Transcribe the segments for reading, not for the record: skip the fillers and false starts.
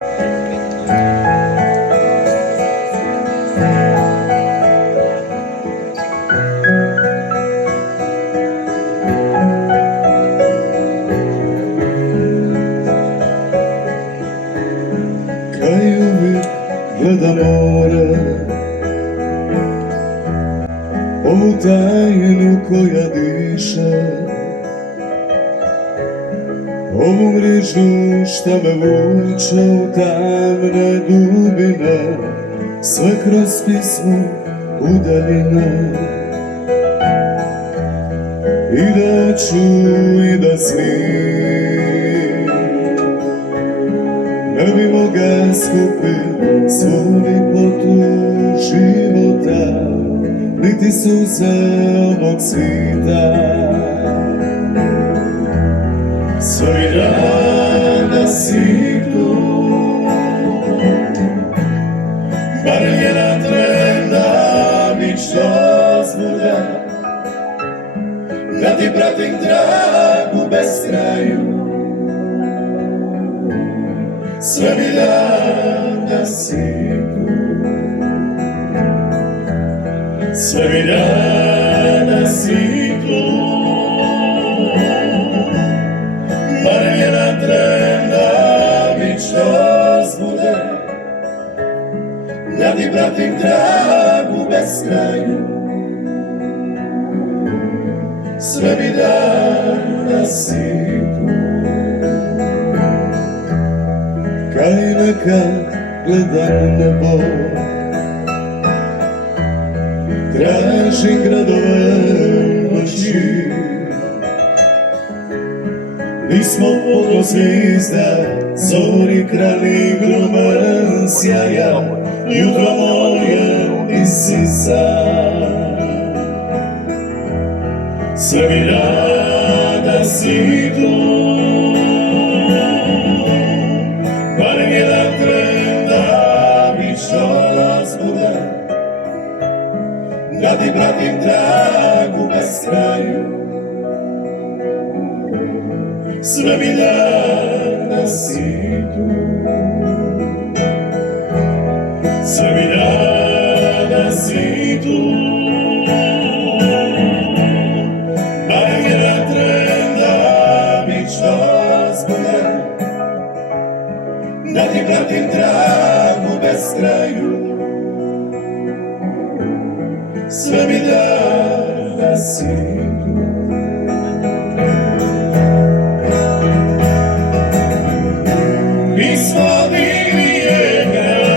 Kaj uvijek gleda more, ovu tajnu koja diše, ovu mrižu šta me vuče u tamne dubine, sve kroz pismo udaljine. I da ću i da snim, ne bi moga skupit svu lipotu života, niti suze ovog svita. Svoj dan da si tu, bar jedan tren da mi što zbuda, da ti pratim trag u beskraju. Sve mi dan da si tu, sve mi dan da si tu, bar jedan tren da mi čas bude, da ti pratim trag u beskraju. Sve mi dan da si tu. Kaj nekad gledam nebo, tražim gradove noći, nismo oko zvijezda, zori krali groman sjaja, jutro moje isisa. Sve mi da si tu, bar jedan tren da mi čas bude, da ti pratim trag u beskraju. Sve mi da si tu, sve mi da si tu, bar jedan tren da mi čas bude, da ti pratim trag u beskraju. Sve mi da si tu. Mi smo bili jekas,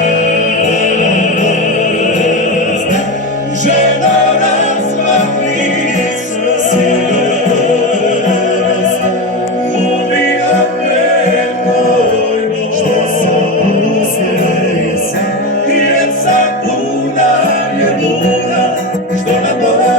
žena razvali svijet, movi opet moj što sam uspjes, jer sam puna je luna, što na tome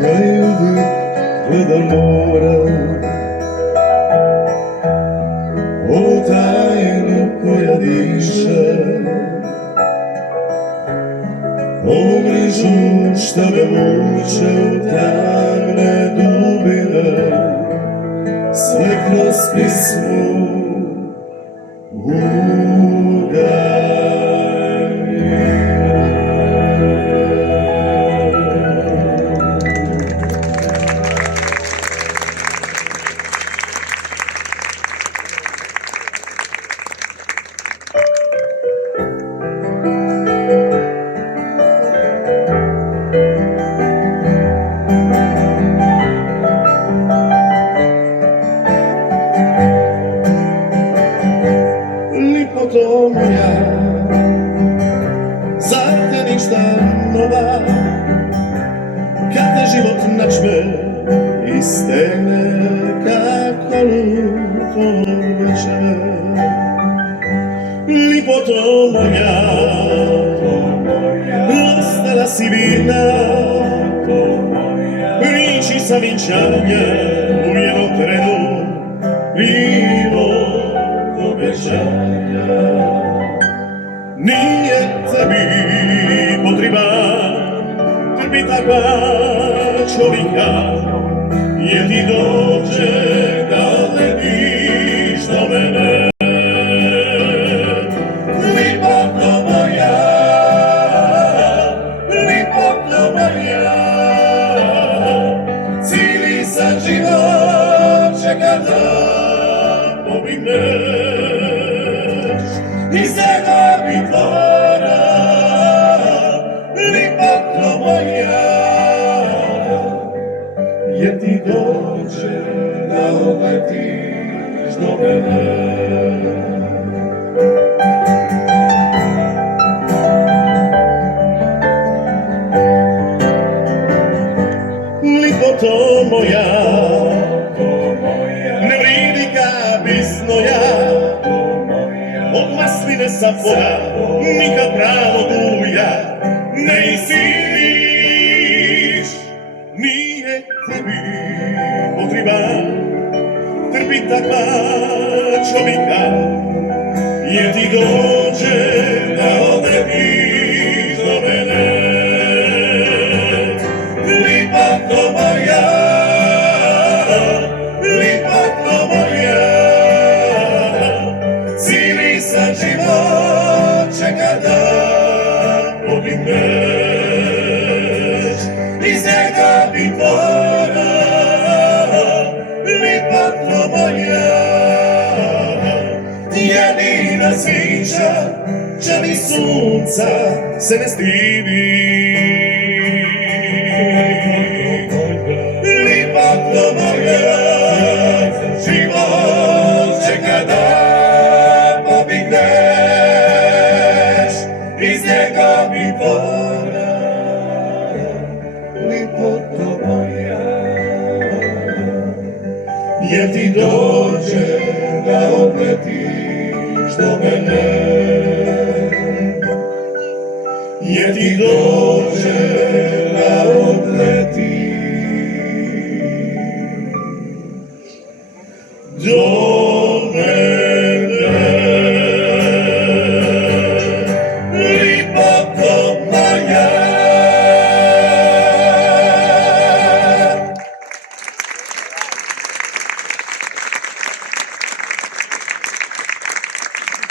Kaj uvijek gledam mora, ovu tajnu koja diše, ovu mrižu šta me vuče u tamne dubine, sve kroz pismo udaljine. Lipoto moja, za te ništa nova, kad te život načme i stegne kako luto. povečer. Lipoto moja, ostala si vidna, ríči sa vinčania u jeho trenu, krivo obećanja. Nije tebi potreba trpi takva čovjeka, jer ti dođe da letiš do mene. Lipoto moja, lipoto moja, cijeli sam život čeka da pobigneš iz njega pritvora. Lipoto moja, jer ti dođe da letiš do mene. Lipoto moja, ne vridi ka bisnoja, od masline sa pola, nikad pravog ulja ne isiriš. Nije tebi potreba trpi takva čovjeka, jer ti dođe da odletiš do mene. Lipoto moja, lipoto moja, cijeli sam život čeka da pobigneš iz njega pritvora. Lipoto moja, jedina svića, čeli sunca se ne stidi. Lipoto moja, život čeka da pobigneš iz njega pritvora. Lipoto moja, jer ti dođe da odletiš do mene. Jer ti dođe da odletiš